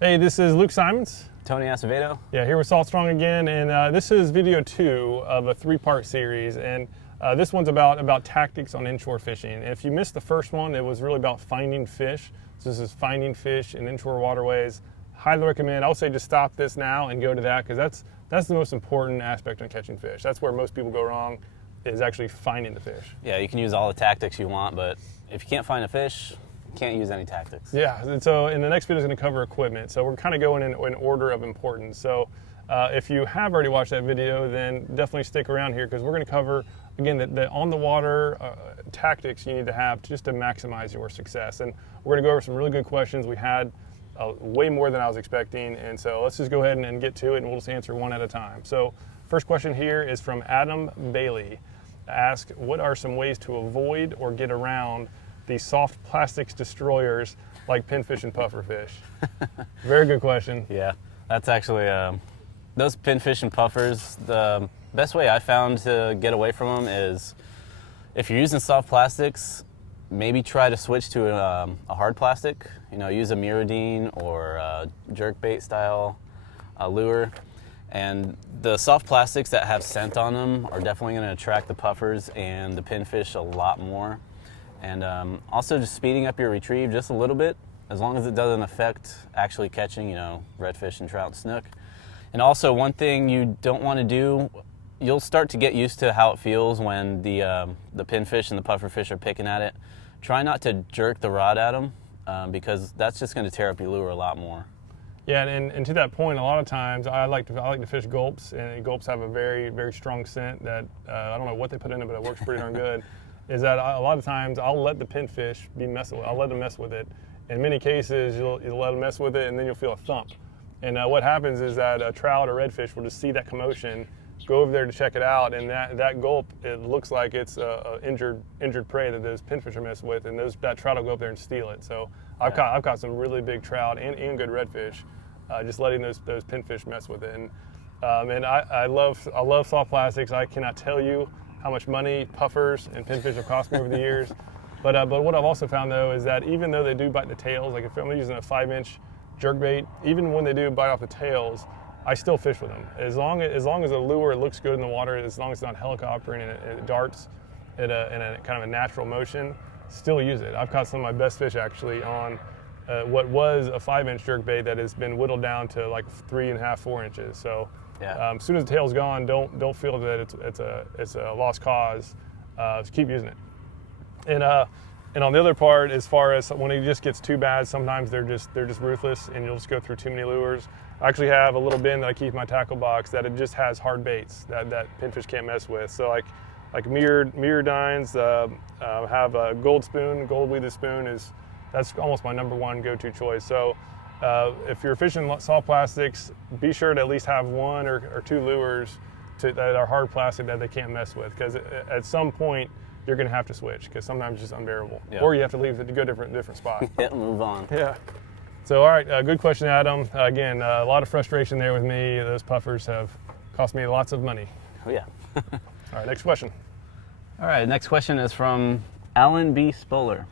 Hey, this is Luke Simons. Tony Acevedo. Yeah, here with Salt Strong again, and this is video 2 of a 3-part series, and this one's about tactics on inshore fishing. And if you missed the first one, it was really about finding fish. So this is finding fish in inshore waterways. Highly recommend. I would say just stop this now and go to that, because that's the most important aspect on catching fish. That's where most people go wrong, is actually finding the fish. Yeah, you can use all the tactics you want, but if you can't find a fish, you can't use any tactics. Yeah, and so in the next video is going to cover equipment. So we're kind of going in order of importance. So if you have already watched that video, then definitely stick around here, because we're going to cover, again, the on the water tactics you need to have just to maximize your success. And we're going to go over some really good questions. We had way more than I was expecting, and so let's just go ahead and get to it, and we'll just answer one at a time. So first question here is from Adam Bailey. Ask, what are some ways to avoid or get around these soft plastics destroyers like pinfish and pufferfish? Very good question. Yeah, that's actually, those pinfish and puffers, the best way I found to get away from them is, if you're using soft plastics, maybe try to switch to a hard plastic. You know, use a Muradine or a jerk bait style lure. And the soft plastics that have scent on them are definitely going to attract the puffers and the pinfish a lot more. And also just speeding up your retrieve just a little bit, as long as it doesn't affect actually catching, you know, redfish and trout and snook. And also, one thing you don't want to do, you'll start to get used to how it feels when the pinfish and the pufferfish are picking at it. Try not to jerk the rod at them, because that's just going to tear up your lure a lot more. Yeah, and to that point, a lot of times I like to fish gulps, and gulps have a very, very strong scent that I don't know what they put in it, but it works pretty darn good. Is that a lot of times I'll let the pinfish be messing with it. I'll let them mess with it. In many cases, you'll let them mess with it, and then you'll feel a thump. And what happens is that a trout or redfish will just see that commotion, go over there to check it out, and that gulp, it looks like it's a injured prey that those pinfish are messing with, and that trout will go up there and steal it. So I've caught some really big trout and good redfish, just letting those pinfish mess with it. And I love soft plastics. I cannot tell you how much money puffers and pinfish have cost me over the years. But what I've also found, though, is that even though they do bite the tails, like if I'm using a 5-inch jerk bait, even when they do bite off the tails, I still fish with them. As long as the lure looks good in the water, as long as it's not helicoptering and it darts in a kind of a natural motion, still use it. I've caught some of my best fish actually on what was a 5-inch jerk bait that has been whittled down to like 3.5, 4 inches. So yeah. As soon as the tail's gone, don't feel that it's a lost cause. Just keep using it. And on the other part, as far as when it just gets too bad, sometimes they're just ruthless, and you'll just go through too many lures. I actually have a little bin that I keep in my tackle box that it just has hard baits that pinfish can't mess with. So like Muradines, have a gold spoon, gold weeded spoon that's almost my #1 go-to choice. So if you're fishing soft plastics, be sure to at least have 1 or 2 lures that are hard plastic that they can't mess with, because at some point you're going to have to switch, because sometimes it's just unbearable. Yeah. Or you have to leave it to go different spot. Yeah, move on. Yeah. So, all right, good question, Adam. Again, a lot of frustration there with me. Those puffers have cost me lots of money. Oh, yeah. All right, next question. All right, next question is from Alan B. Spoler.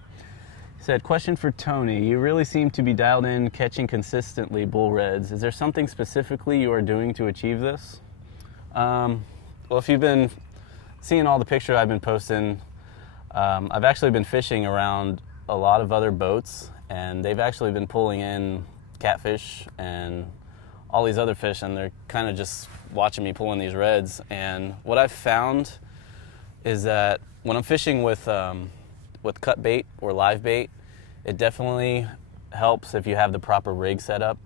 He said, question for Tony. You really seem to be dialed in catching consistently bull reds. Is there something specifically you are doing to achieve this? Well, if you've been seeing all the pictures I've been posting, I've actually been fishing around a lot of other boats, and they've actually been pulling in catfish and all these other fish, and they're kind of just watching me pulling these reds. And what I've found is that when I'm fishing with cut bait or live bait, it definitely helps if you have the proper rig set up.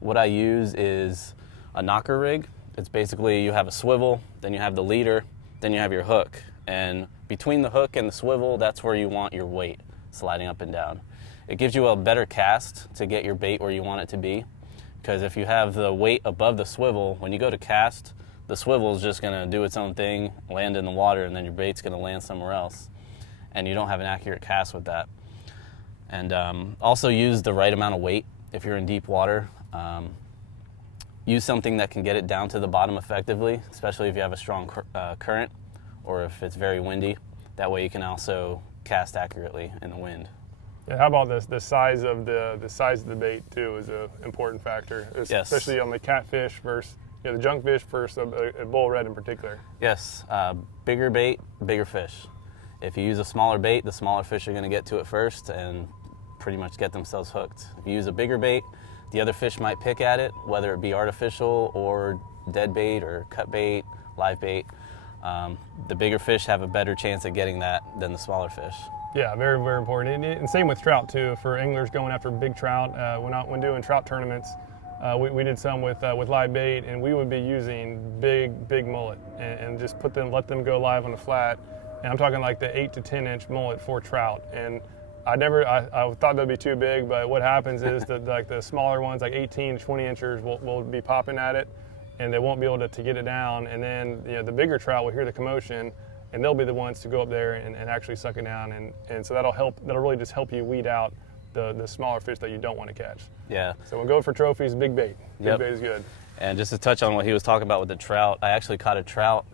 What I use is a knocker rig. It's basically, you have a swivel, then you have the leader, then you have your hook. And between the hook and the swivel, that's where you want your weight sliding up and down. It gives you a better cast to get your bait where you want it to be. Because if you have the weight above the swivel, when you go to cast, the swivel is just going to do its own thing, land in the water, and then your bait's going to land somewhere else. And you don't have an accurate cast with that. And also use the right amount of weight if you're in deep water. Use something that can get it down to the bottom effectively, especially if you have a strong current or if it's very windy. That way you can also cast accurately in the wind. Yeah, how about this? The size of the bait too is an important factor, especially on the catfish versus the junkfish versus a bull red in particular. Yes, bigger bait, bigger fish. If you use a smaller bait, the smaller fish are going to get to it first and pretty much get themselves hooked. If you use a bigger bait, the other fish might pick at it, whether it be artificial or dead bait or cut bait, live bait. The bigger fish have a better chance at getting that than the smaller fish. Yeah, very, very important. And same with trout too. For anglers going after big trout, when doing trout tournaments, we did some with live bait, and we would be using big mullet and just let them go live on the flat. And I'm talking like the 8 to 10 inch mullet for trout. And I thought that'd be too big, but what happens is that like the smaller ones, like 18 to 20 inchers, will be popping at it, and they won't be able to get it down. And then the bigger trout will hear the commotion, and they'll be the ones to go up there and actually suck it down. And so that'll really just help you weed out the smaller fish that you don't want to catch. Yeah. So when going for trophies, big bait. Big bait is good. And just to touch on what he was talking about with the trout, I actually caught a trout,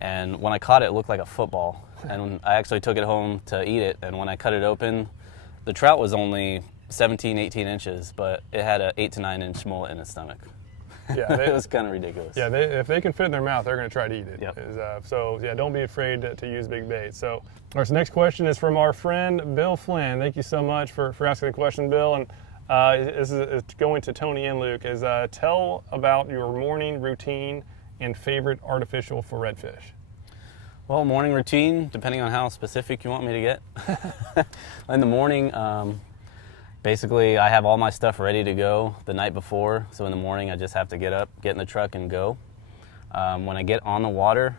and when I caught it, it looked like a football. And I actually took it home to eat it, and when I cut it open, the trout was only 17, 18 inches, but it had an 8 to 9 inch mullet in its stomach. Yeah, it was kind of ridiculous. Yeah, if they can fit in their mouth, they're going to try to eat it. Yep. So yeah, don't be afraid to use big bait. So, all right, so next question is from our friend Bill Flynn. Thank you so much for asking the question, Bill. And this is going to Tony and Luke. Tell about your morning routine and favorite artificial for redfish. Well, morning routine, depending on how specific you want me to get. In the morning, basically, I have all my stuff ready to go the night before, so in the morning I just have to get up, get in the truck, and go. When I get on the water,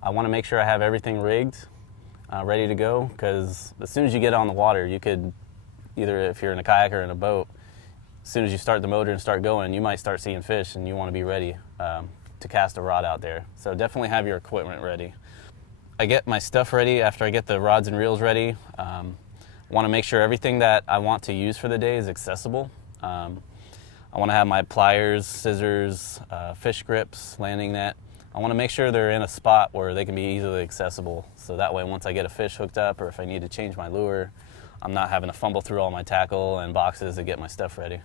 I want to make sure I have everything rigged, ready to go, because as soon as you get on the water, you could, either if you're in a kayak or in a boat, as soon as you start the motor and start going, you might start seeing fish, and you want to be ready to cast a rod out there. So definitely have your equipment ready. I get my stuff ready after I get the rods and reels ready. I want to make sure everything that I want to use for the day is accessible. I want to have my pliers, scissors, fish grips, landing net. I want to make sure they're in a spot where they can be easily accessible. So that way, once I get a fish hooked up, or if I need to change my lure, I'm not having to fumble through all my tackle and boxes to get my stuff ready.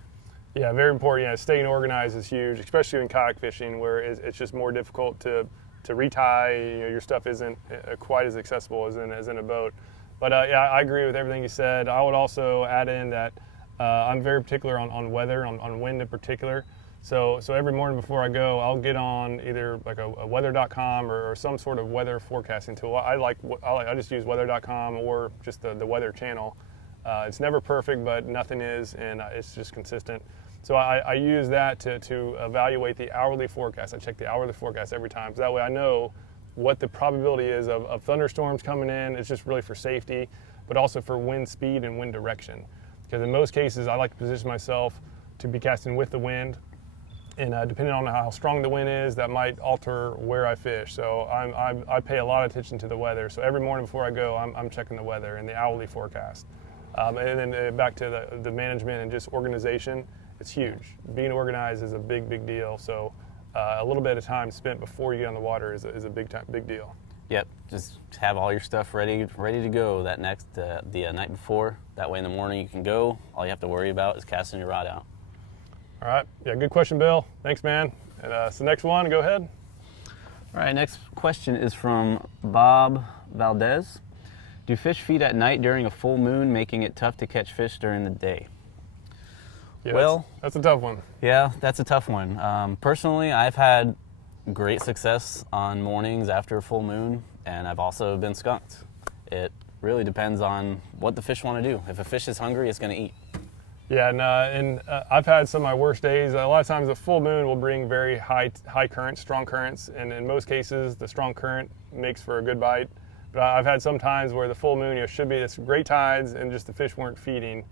Yeah, very important. Yeah, staying organized is huge, especially in kayak fishing, where it's just more difficult to retie. Your stuff isn't quite as accessible as in a boat. But yeah, I agree with everything you said. I would also add in that I'm very particular on weather, on wind in particular. So every morning before I go, I'll get on either like a weather.com or some sort of weather forecasting tool. I just use weather.com or just the weather channel. It's never perfect, but nothing is, and it's just consistent. So I use that to evaluate the hourly forecast. I check the hourly forecast every time, so that way I know what the probability is of thunderstorms coming in. It's just really for safety, but also for wind speed and wind direction. Because in most cases, I like to position myself to be casting with the wind, and depending on how strong the wind is, that might alter where I fish. So I pay a lot of attention to the weather. So every morning before I go, I'm checking the weather and the hourly forecast. And then back to the management and just organization. It's huge. Being organized is a big deal. So a little bit of time spent before you get on the water is a big deal. Yep, just have all your stuff ready to go that the night before. That way in the morning you can go. All you have to worry about is casting your rod out. All right. Yeah, good question, Bill. Thanks, man. And so next one, go ahead. All right, next question is from Bob Valdez. Do fish feed at night during a full moon, making it tough to catch fish during the day? Yeah, well, that's a tough one. Yeah, that's a tough one. Personally, I've had great success on mornings after a full moon, and I've also been skunked. It really depends on what the fish want to do. If a fish is hungry, it's going to eat. Yeah, and I've had some of my worst days. A lot of times the full moon will bring very high currents, strong currents, and in most cases the strong current makes for a good bite. But I've had some times where the full moon should be, it's great tides, and just the fish weren't feeding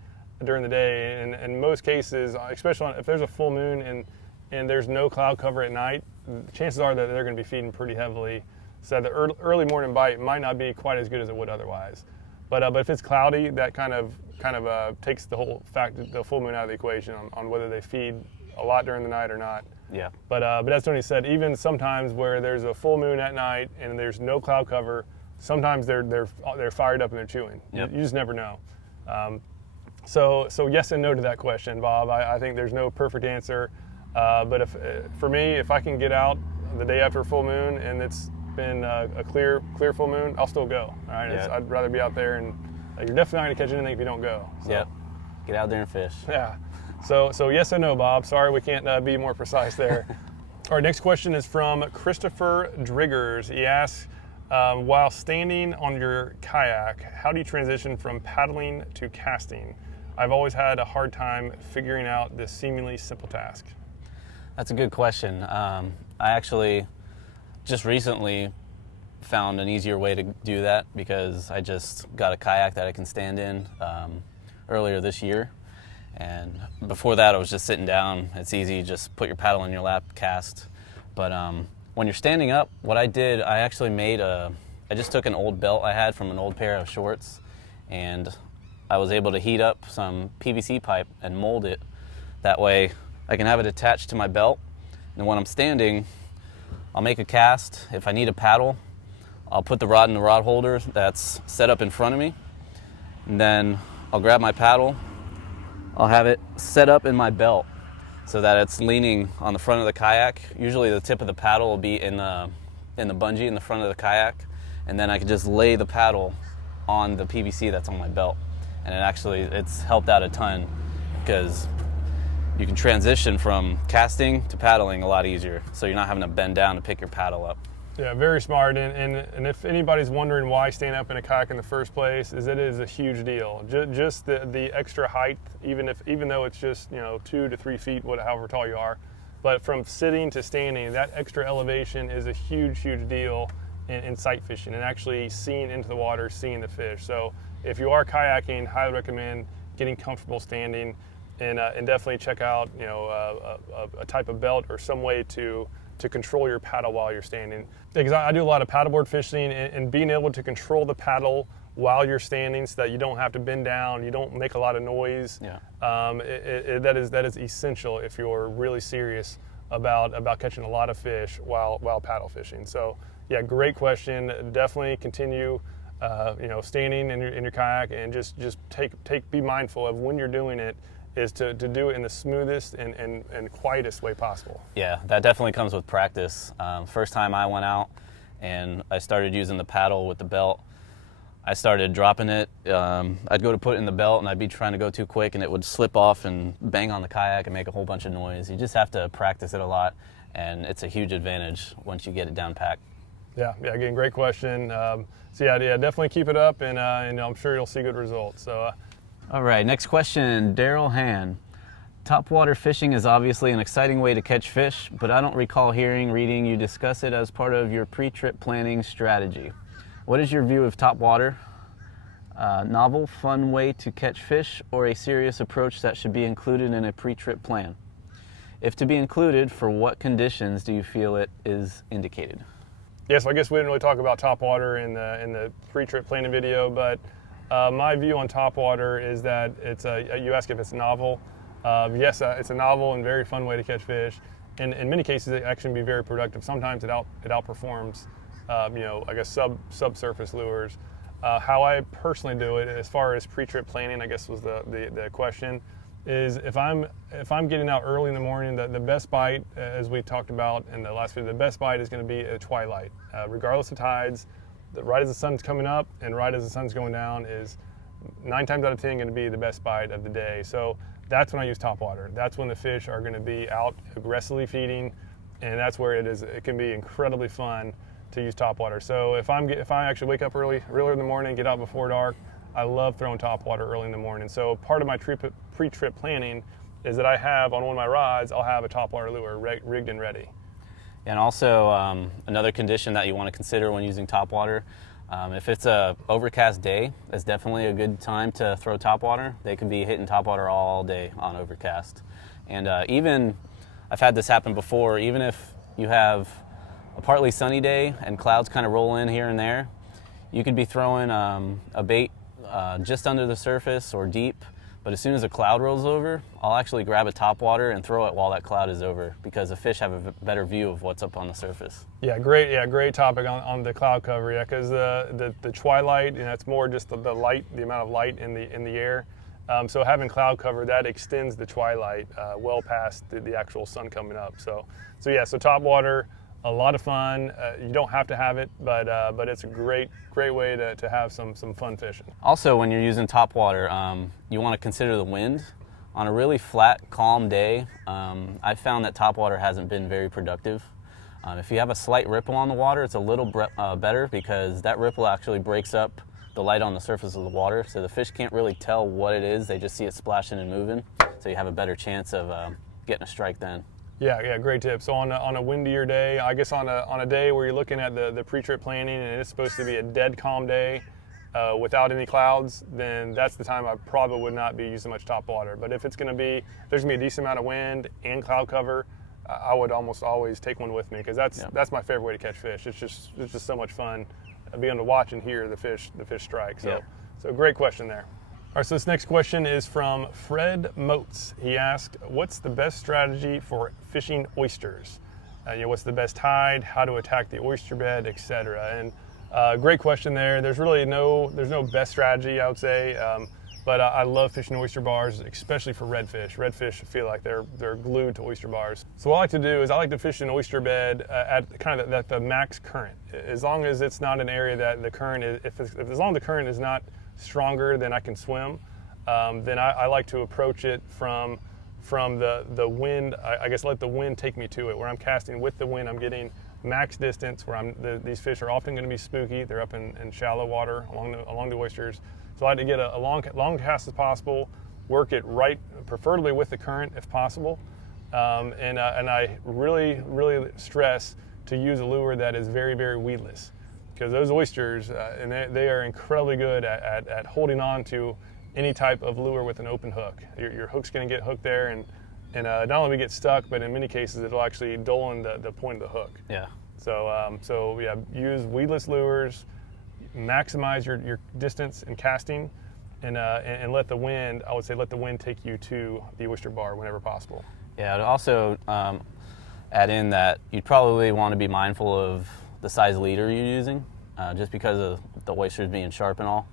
during the day. And in most cases, especially if there's a full moon and there's no cloud cover at night, chances are that they're going to be feeding pretty heavily. So the early morning bite might not be quite as good as it would otherwise. But if it's cloudy, that kind of takes the whole the full moon out of the equation on whether they feed a lot during the night or not. Yeah. But as Tony said, even sometimes where there's a full moon at night and there's no cloud cover, sometimes they're fired up and they're chewing. Yep. You just never know. So yes and no to that question, Bob. I think there's no perfect answer, but for me, if I can get out the day after a full moon and it's been a clear full moon, I'll still go. All right, Yeah. I'd rather be out there, and you're definitely not going to catch anything if you don't go. So, Yep. Get out there and fish. yeah. So yes and no, Bob. Sorry, we can't be more precise there. All right, next question is from Christopher Driggers. He asks, while standing on your kayak, how do you transition from paddling to casting? I've always had a hard time figuring out this seemingly simple task. That's a good question. I actually just recently found an easier way to do that because I just got a kayak that I can stand in earlier this year. And before that, I was just sitting down. It's easy, just put your paddle in your lap, cast. But when you're standing up, what I did, I actually I just took an old belt I had from an old pair of shorts, and I was able to heat up some PVC pipe and mold it. That way I can have it attached to my belt, and when I'm standing, I'll make a cast. If I need a paddle, I'll put the rod in the rod holder that's set up in front of me, and then I'll grab my paddle. I'll have it set up in my belt so that it's leaning on the front of the kayak. Usually the tip of the paddle will be in the bungee in the front of the kayak, and then I can just lay the paddle on the PVC that's on my belt. And it's helped out a ton because you can transition from casting to paddling a lot easier, so you're not having to bend down to pick your paddle up. Yeah, very smart. And if anybody's wondering why stand up in a kayak in the first place, it is a huge deal. Just the extra height, even though it's just 2 to 3 feet, however tall you are, but from sitting to standing, that extra elevation is a huge deal in sight fishing and actually seeing into the water, seeing the fish. So if you are kayaking, highly recommend getting comfortable standing, and definitely check out a type of belt or some way to control your paddle while you're standing. Because I do a lot of paddleboard fishing, and being able to control the paddle while you're standing so that you don't have to bend down, you don't make a lot of noise. Yeah. That is essential if you're really serious about catching a lot of fish while paddle fishing. So yeah, great question. Definitely continue standing in your kayak, and just be mindful of when you're doing it is to do it in the smoothest and quietest way possible. Yeah, that definitely comes with practice. First time I went out and I started using the paddle with the belt, I started dropping it. I'd go to put it in the belt and I'd be trying to go too quick and it would slip off and bang on the kayak and make a whole bunch of noise. You just have to practice it a lot, and it's a huge advantage once you get it down packed. Yeah, again, great question. So yeah, definitely keep it up, and I'm sure you'll see good results. So. All right, next question, Daryl Han. Topwater fishing is obviously an exciting way to catch fish, but I don't recall reading you discuss it as part of your pre-trip planning strategy. What is your view of topwater? Novel, fun way to catch fish, or a serious approach that should be included in a pre-trip plan? If to be included, for what conditions do you feel it is indicated? Yeah, so I guess we didn't really talk about topwater in the pre-trip planning video, but my view on topwater is that you ask if it's novel. Yes, it's a novel and very fun way to catch fish. And in many cases, it actually can be very productive. Sometimes it outperforms, I guess subsurface lures. How I personally do it, as far as pre-trip planning, I guess was the question, is if I'm getting out early in the morning, the best bite, as we talked about in the last video, the best bite is going to be at twilight, regardless of tides. Right as the sun's coming up and right as the sun's going down is 9 times out of 10 going to be the best bite of the day. So that's when I use topwater. That's when the fish are going to be out aggressively feeding, and that's where it can be incredibly fun to use topwater. So if I actually wake up early in the morning, get out before dark, I love throwing topwater early in the morning. So part of my pre-trip planning is that I have on one of my rods, I'll have a topwater lure rigged and ready. And also another condition that you want to consider when using topwater, if it's a overcast day, it's definitely a good time to throw topwater. They could be hitting topwater all day on overcast. And even, I've had this happen before, even if you have a partly sunny day and clouds kind of roll in here and there, you could be throwing a bait just under the surface or deep, but as soon as a cloud rolls over, I'll actually grab a topwater and throw it while that cloud is over, because the fish have a better view of what's up on the surface. Great topic on the cloud cover, because the twilight, it's more just the light, the amount of light in the air. So having cloud cover, that extends the twilight well past the actual sun coming up. So yeah, so topwater, a lot of fun. You don't have to have it, but it's a great way to have some fun fishing. Also, when you're using topwater, you want to consider the wind. On a really flat, calm day, I found that topwater hasn't been very productive. If you have a slight ripple on the water, it's a little better because that ripple actually breaks up the light on the surface of the water, so the fish can't really tell what it is. They just see it splashing and moving, so you have a better chance of getting a strike then. Yeah, great tip. So on a windier day, I guess on a day where you're looking at the pre-trip planning and it's supposed to be a dead calm day without any clouds, then that's the time I probably would not be using much topwater. But if there's going to be a decent amount of wind and cloud cover, I would almost always take one with me because that's my favorite way to catch fish. It's just so much fun being able to watch and hear the fish strike. So great question there. All right, so this next question is from Fred Motes. He asked, what's the best strategy for fishing oysters? What's the best tide, how to attack the oyster bed, etc. And great question there. There's no best strategy, I would say, but I love fishing oyster bars, especially for redfish. Redfish feel like they're glued to oyster bars. So what I like to do is I like to fish an oyster bed at kind of at the max current. As long as it's not an area that the current is, as long as the current is not stronger than I can swim, then I like to approach it from the wind. I guess let the wind take me to it. Where I'm casting with the wind, I'm getting max distance. Where these fish are often going to be spooky. They're up in shallow water along the oysters. So I like to get a long cast as possible, work it right, preferably with the current if possible, and I really stress to use a lure that is very weedless, because those oysters and they are incredibly good at holding on to any type of lure with an open hook. Your hook's going to get hooked there, and not only we get stuck, but in many cases it'll actually dull in the point of the hook. Yeah. So yeah, use weedless lures. Maximize your distance in casting, and let the wind, I would say, let the wind take you to the oyster bar whenever possible. Yeah, I'd also add in that you'd probably want to be mindful of the size leader you're using, just because of the oysters being sharp and all.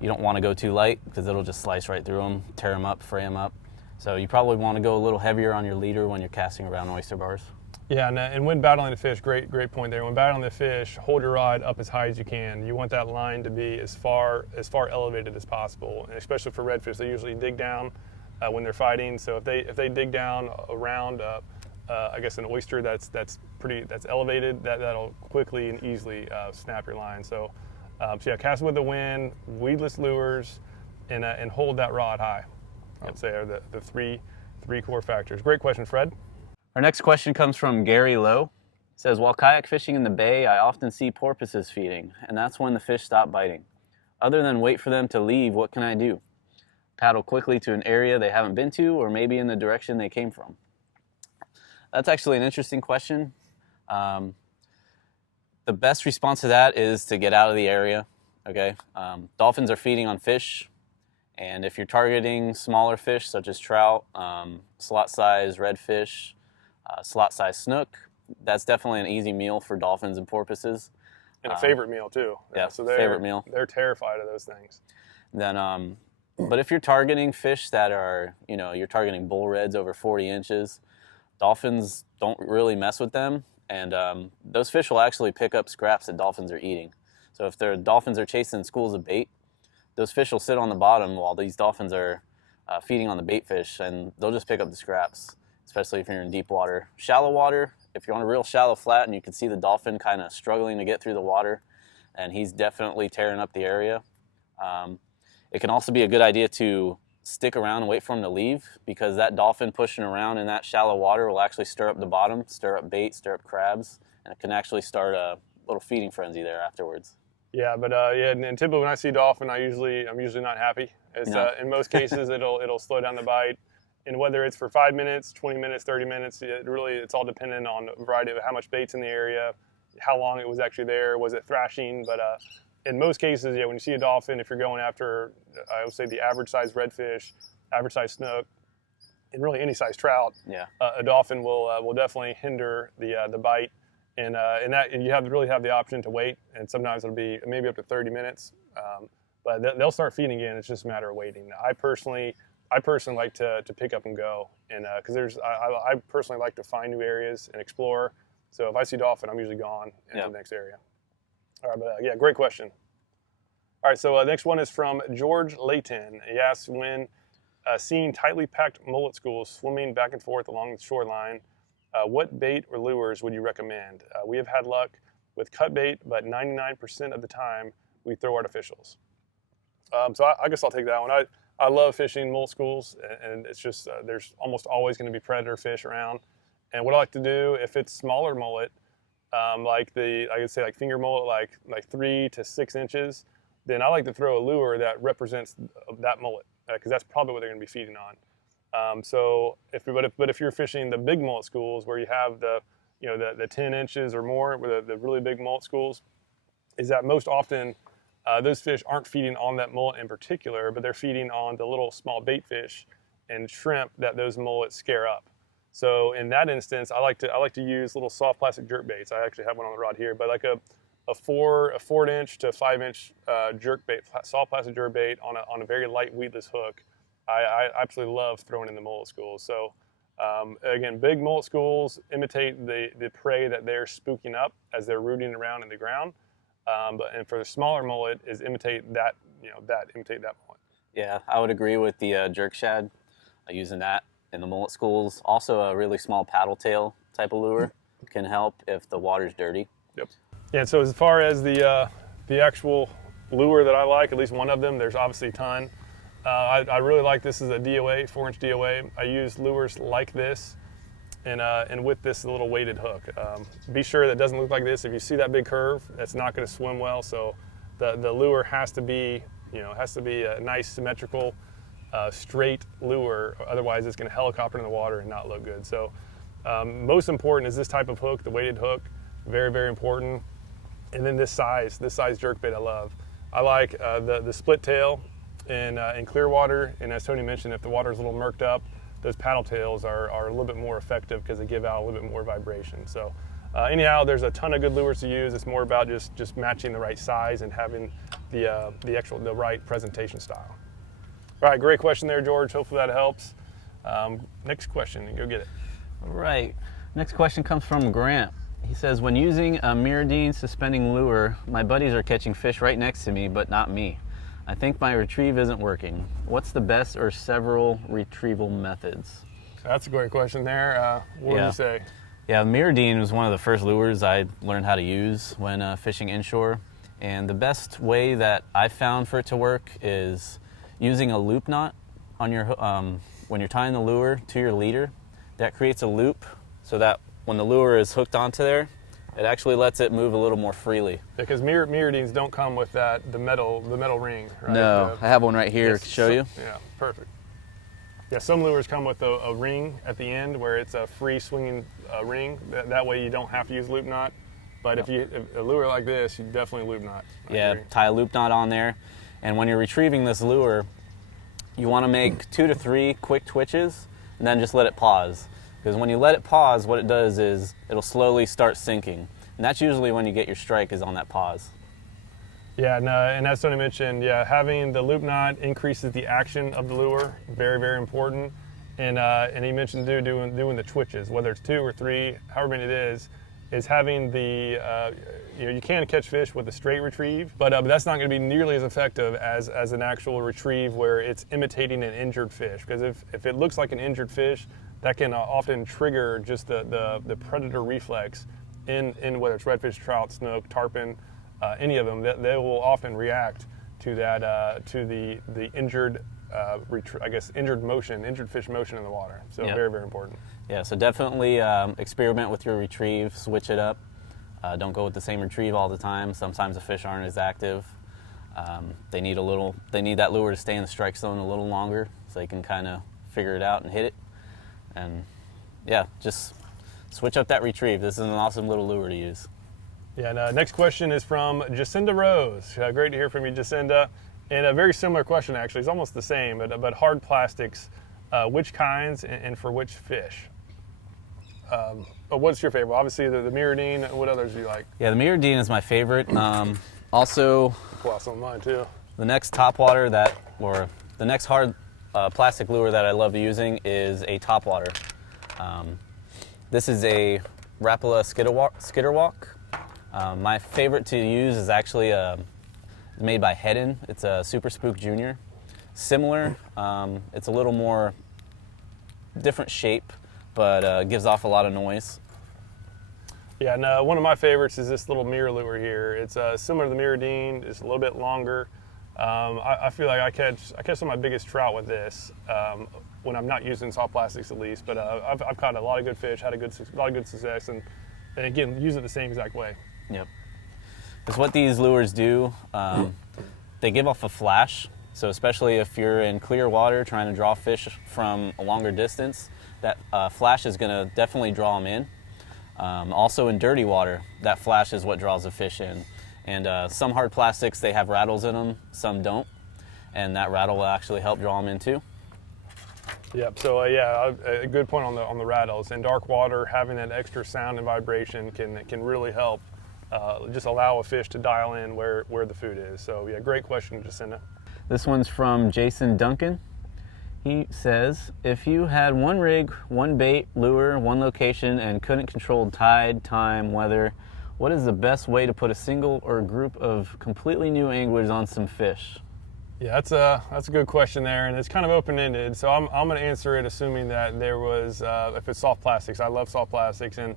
You don't want to go too light because it'll just slice right through them, tear them up, fray them up. So you probably want to go a little heavier on your leader when you're casting around oyster bars. Yeah, and when battling the fish, great point there. When battling the fish, hold your rod up as high as you can. You want that line to be as far elevated as possible, and especially for redfish, they usually dig down when they're fighting. So if they dig down around, I guess an oyster that's elevated, that'll quickly and easily snap your line. So yeah, cast with the wind, weedless lures, and hold that rod high. I'd say are the three core factors. Great question, Fred. Our next question comes from Gary Lowe. It says, while kayak fishing in the bay, I often see porpoises feeding, and that's when the fish stop biting. Other than wait for them to leave, what can I do? Paddle quickly to an area they haven't been to, or maybe in the direction they came from? That's actually an interesting question. The best response to that is to get out of the area, okay? Dolphins are feeding on fish, and if you're targeting smaller fish such as trout, slot-size redfish, slot-size snook, that's definitely an easy meal for dolphins and porpoises. And a favorite meal too. Yeah, so favorite meal. They're terrified of those things. Then, but if you're targeting fish that are, you're targeting bull reds over 40 inches, dolphins don't really mess with them, and those fish will actually pick up scraps that dolphins are eating. So if the dolphins are chasing schools of bait, those fish will sit on the bottom while these dolphins are feeding on the bait fish, and they'll just pick up the scraps, especially if you're in deep water. Shallow water, if you're on a real shallow flat and you can see the dolphin kind of struggling to get through the water, and he's definitely tearing up the area. It can also be a good idea to stick around and wait for him to leave, because that dolphin pushing around in that shallow water will actually stir up the bottom, stir up bait, stir up crabs, and it can actually start a little feeding frenzy there afterwards. Yeah, but yeah, and typically when I see dolphin, I'm usually not happy. It's, in most cases, it'll slow down the bite. And whether it's for 5 minutes, 20 minutes, 30 minutes, it's all dependent on a variety of how much bait's in the area, how long it was actually there, was it thrashing. But in most cases, yeah, when you see a dolphin, if you're going after, I would say the average size redfish, average size snook, and really any size trout, a dolphin will definitely hinder the bite. And you really have the option to wait, and sometimes it'll be maybe up to 30 minutes. but they'll start feeding again. It's just a matter of waiting. I personally like to pick up and go, and because I personally like to find new areas and explore. So if I see dolphin, I'm usually gone into the next area. All right, but yeah, great question. All right, so the next one is from George Layton. He asks, when seeing tightly packed mullet schools swimming back and forth along the shoreline, what bait or lures would you recommend? We have had luck with cut bait, but 99% of the time we throw artificials. So I guess I'll take that one. I love fishing mullet schools, and it's just there's almost always going to be predator fish around. And what I like to do, if it's smaller mullet, like I could say like finger mullet, like 3 to 6 inches, then I like to throw a lure that represents that mullet, because that's probably what they're going to be feeding on. So if you're fishing the big mullet schools where you have the 10 inches or more, with the really big mullet schools, is that most often those fish aren't feeding on that mullet in particular, but they're feeding on the little small bait fish and shrimp that those mullets scare up. So in that instance, I like to use little soft plastic jerk baits. I actually have one on the rod here, but like a 4-inch to 5-inch jerk bait, soft plastic jerk bait on a very light weedless hook. I absolutely love throwing in the mullet schools. So again, big mullet schools imitate the prey that they're spooking up as they're rooting around in the ground. And for the smaller mullet is imitate that mullet. Yeah, I would agree with the jerk shad, using that in the mullet schools. Also, a really small paddle tail type of lure can help if the water's dirty. Yep. Yeah. So as far as the actual lure that I like, at least one of them, there's obviously a ton. I really like this is a DOA, 4-inch DOA. I use lures like this, and with this little weighted hook. Be sure that doesn't look like this. If you see that big curve, that's not going to swim well. So the lure has to be a nice symmetrical, straight lure. Otherwise, it's going to helicopter in the water and not look good. So most important is this type of hook, the weighted hook. Very, very important. And then this size jerkbait I love. I like the split tail in clear water. And as Tony mentioned, if the water is a little murked up, those paddle tails are a little bit more effective because they give out a little bit more vibration. So anyhow, there's a ton of good lures to use. It's more about just matching the right size and having the right presentation style. All right, great question there, George. Hopefully that helps. Next question, go get it. All right, next question comes from Grant. He says, when using a Miradine suspending lure, my buddies are catching fish right next to me, but not me. I think my retrieve isn't working. What's the best or several retrieval methods? That's a great question there. What would you say? Yeah, Miradine was one of the first lures I learned how to use when fishing inshore. And the best way that I found for it to work is using a loop knot on your when you're tying the lure to your leader. That creates a loop so that when the lure is hooked onto there, it actually lets it move a little more freely. Because Miradines don't come with the metal ring, right? No, I have one right here to show you. Yeah, perfect. Yeah, some lures come with a ring at the end where it's a free swinging ring. That way you don't have to use loop knot. But if a lure like this, you definitely loop knot. Yeah, tie a loop knot on there. And when you're retrieving this lure, you want to make 2 to 3 quick twitches and then just let it pause. Because when you let it pause, what it does is it'll slowly start sinking. And that's usually when you get your strike, is on that pause. Yeah, and as Tony mentioned, having the loop knot increases the action of the lure. Very, very important. And he mentioned doing the twitches, whether it's 2 or 3, however many it is having the, you can catch fish with a straight retrieve, but that's not going to be nearly as effective as an actual retrieve where it's imitating an injured fish. Because if it looks like an injured fish, that can often trigger just the predator reflex in whether it's redfish, trout, snook, tarpon, any of them. They will often react to that to the injured injured fish motion in the water. So very, very important. Yeah, so definitely experiment with your retrieve, switch it up. Don't go with the same retrieve all the time. Sometimes the fish aren't as active. They need that lure to stay in the strike zone a little longer so they can kind of figure it out and hit it. And yeah, just switch up that retrieve. This is an awesome little lure to use. Yeah, and next question is from Jacinda Rose. Great to hear from you, Jacinda. And a very similar question, actually. It's almost the same, but hard plastics, which kinds and for which fish? But what's your favorite? Obviously, the Miradine. What others do you like? Yeah, the Miradine is my favorite. Also, well, some of mine too. The next topwater the next hard plastic lure that I love using is a topwater. This is a Rapala skitterwalk. My favorite to use is actually made by Headin. It's a Super Spook Junior. Similar, it's a little more different shape, but gives off a lot of noise. Yeah, and one of my favorites is this little mirror lure here. It's similar to the Mirrodine, it's a little bit longer. I feel like I catch some of my biggest trout with this when I'm not using soft plastics, at least. But I've caught a lot of good fish, had a lot of good success, and again, use it the same exact way. Yep. Because what these lures do, they give off a flash. So especially if you're in clear water trying to draw fish from a longer distance, that flash is going to definitely draw them in. Also in dirty water, that flash is what draws the fish in. And some hard plastics, they have rattles in them, some don't. And that rattle will actually help draw them in too. Yep, so yeah, a good point on the rattles. In dark water, having that extra sound and vibration can really help just allow a fish to dial in where the food is. So yeah, great question, Jacinda. This one's from Jason Duncan. He says, if you had one rig, one bait, lure, one location, and couldn't control tide, time, weather, what is the best way to put a single or a group of completely new anglers on some fish? Yeah, that's a good question there, and it's kind of open-ended. So I'm going to answer it assuming that there was, if it's soft plastics, I love soft plastics, and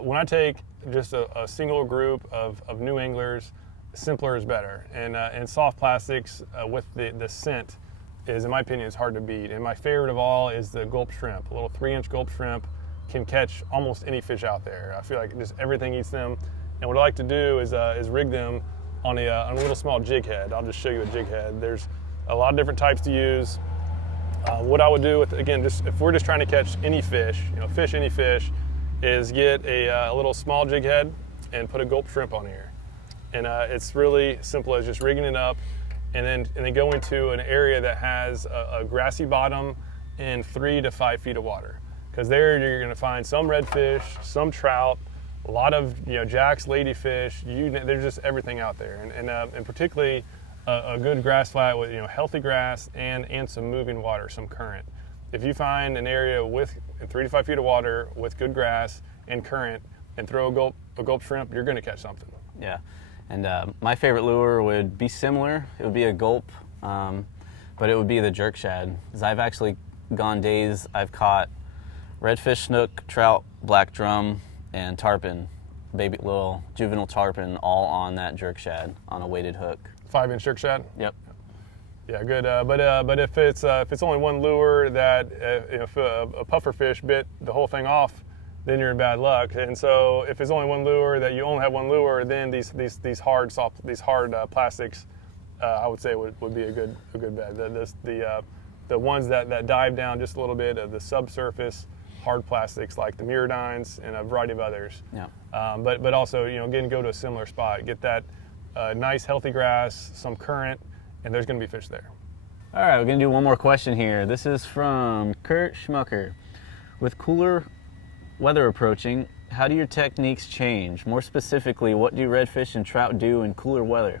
when I take just a single group of new anglers, simpler is better. And soft plastics with the scent is, in my opinion, is hard to beat. And my favorite of all is the gulp shrimp. A little 3-inch gulp shrimp can catch almost any fish out there. I feel like just everything eats them. And what I like to do is rig them on a little small jig head. I'll just show you a jig head. There's a lot of different types to use. What I would do with, again, just if we're just trying to catch any fish, fish any fish, is get a little small jig head and put a gulp shrimp on here. And it's really simple as just rigging it up and then go into an area that has a grassy bottom and 3 to 5 feet of water. Because there you're going to find some redfish, some trout, a lot of jacks, ladyfish. There's just everything out there, and particularly a good grass flat with healthy grass and some moving water, some current. If you find an area with 3 to 5 feet of water with good grass and current, and throw a gulp shrimp, you're going to catch something. Yeah, and my favorite lure would be similar. It would be a gulp, but it would be the jerk shad. Because I've actually gone days I've caught redfish, snook, trout, black drum, and tarpon, little juvenile tarpon, all on that jerk shad on a weighted hook. 5-inch jerk shad. Yep. Yeah, good. But if it's only one lure that if a pufferfish bit the whole thing off, then you're in bad luck. And so if it's only one lure, that you only have one lure, then these hard plastics, I would say would be a good bet. The ones that dive down just a little bit of the subsurface hard plastics like the Mirrodines and a variety of others. Yeah. But also again, go to a similar spot, get that nice healthy grass, some current, and there's going to be fish there. All right, we're going to do one more question here. This is from Kurt Schmucker. With cooler weather approaching, how do your techniques change? More specifically, what do redfish and trout do in cooler weather?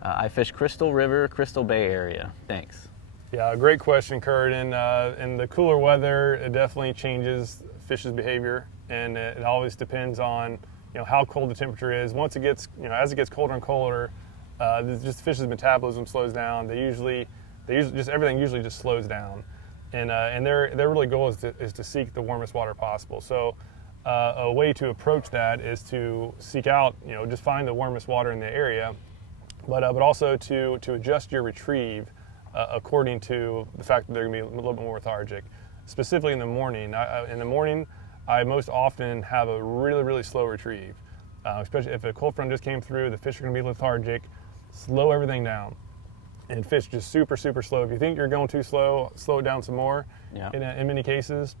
I fish Crystal River, Crystal Bay area. Thanks. Yeah, great question, Kurt. In the cooler weather, it definitely changes fish's behavior, and it always depends on how cold the temperature is. Once it gets as it gets colder and colder, just fish's metabolism slows down. Everything usually just slows down, and their really goal is to seek the warmest water possible. So a way to approach that is to seek out just find the warmest water in the area, but also to adjust your retrieve according to the fact that they're going to be a little bit more lethargic. Specifically in the morning. I most often have a really, really slow retrieve. Especially if a cold front just came through, the fish are going to be lethargic. Slow everything down. And fish just super, super slow. If you think you're going too slow, slow it down some more. Yeah. In many cases.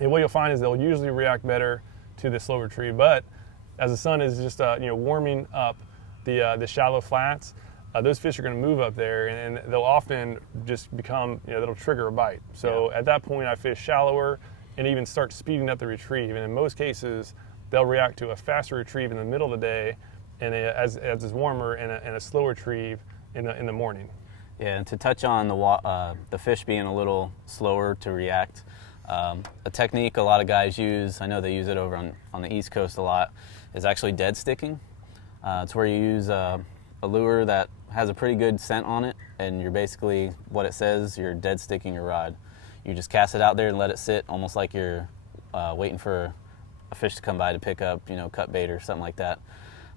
And what you'll find is they'll usually react better to the slow retrieve. But as the sun is just warming up the shallow flats, those fish are going to move up there, and they'll often just become, that'll trigger a bite. So At that point, I fish shallower and even start speeding up the retrieve. And in most cases, they'll react to a faster retrieve in the middle of the day, and as it's warmer, and a slow retrieve in the morning. Yeah, and to touch on the fish being a little slower to react, a technique a lot of guys use, I know they use it over on the East Coast a lot, is actually dead sticking. It's where you use a lure that has a pretty good scent on it, and you're basically, what it says, you're dead sticking your rod. You just cast it out there and let it sit, almost like you're waiting for a fish to come by to pick up, cut bait or something like that.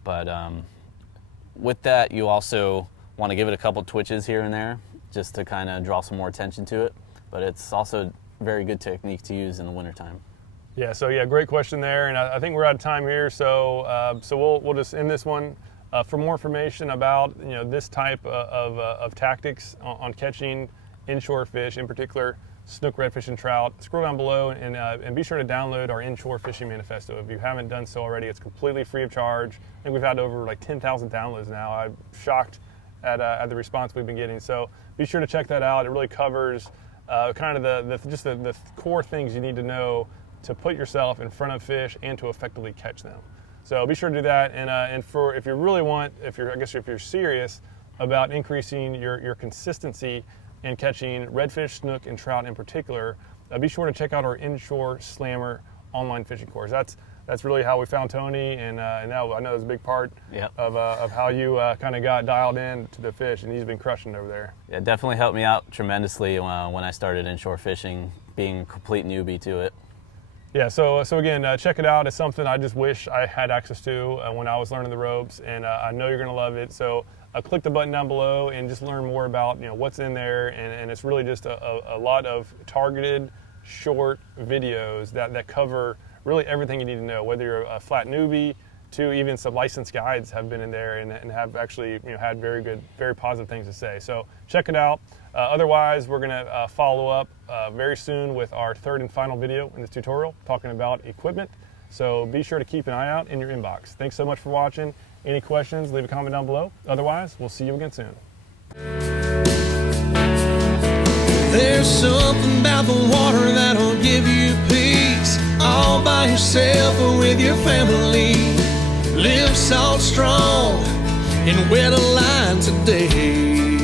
But with that, you also want to give it a couple twitches here and there just to kind of draw some more attention to it. But it's also a very good technique to use in the wintertime. Yeah, so great question there, and I think we're out of time here, so we'll just end this one. For more information about this type of tactics on catching inshore fish, in particular snook, redfish, and trout, scroll down below and be sure to download our Inshore Fishing Manifesto. If you haven't done so already, it's completely free of charge. I think we've had over like 10,000 downloads now. I'm shocked at the response we've been getting. So be sure to check that out. It really covers kind of the core things you need to know to put yourself in front of fish and to effectively catch them. So be sure to do that. And if you're serious about increasing your consistency in catching redfish, snook, and trout in particular, be sure to check out our Inshore Slammer online fishing course. That's really how we found Tony, and now I know it's a big part of how you kind of got dialed in to the fish, and he's been crushing it over there. Yeah, definitely helped me out tremendously when I started inshore fishing, being a complete newbie to it. Yeah, so again, check it out. It's something I just wish I had access to when I was learning the ropes, and I know you're going to love it. So click the button down below and just learn more about what's in there, and it's really just a lot of targeted, short videos that cover really everything you need to know, whether you're a flat newbie to even some licensed guides have been in there and have actually had very good, very positive things to say. So check it out. Otherwise, we're going to follow up very soon with our third and final video in this tutorial talking about equipment. So be sure to keep an eye out in your inbox. Thanks so much for watching. Any questions, leave a comment down below. Otherwise, we'll see you again soon. There's something about the water that'll give you peace, all by yourself or with your family. Live salt strong and wear the line today.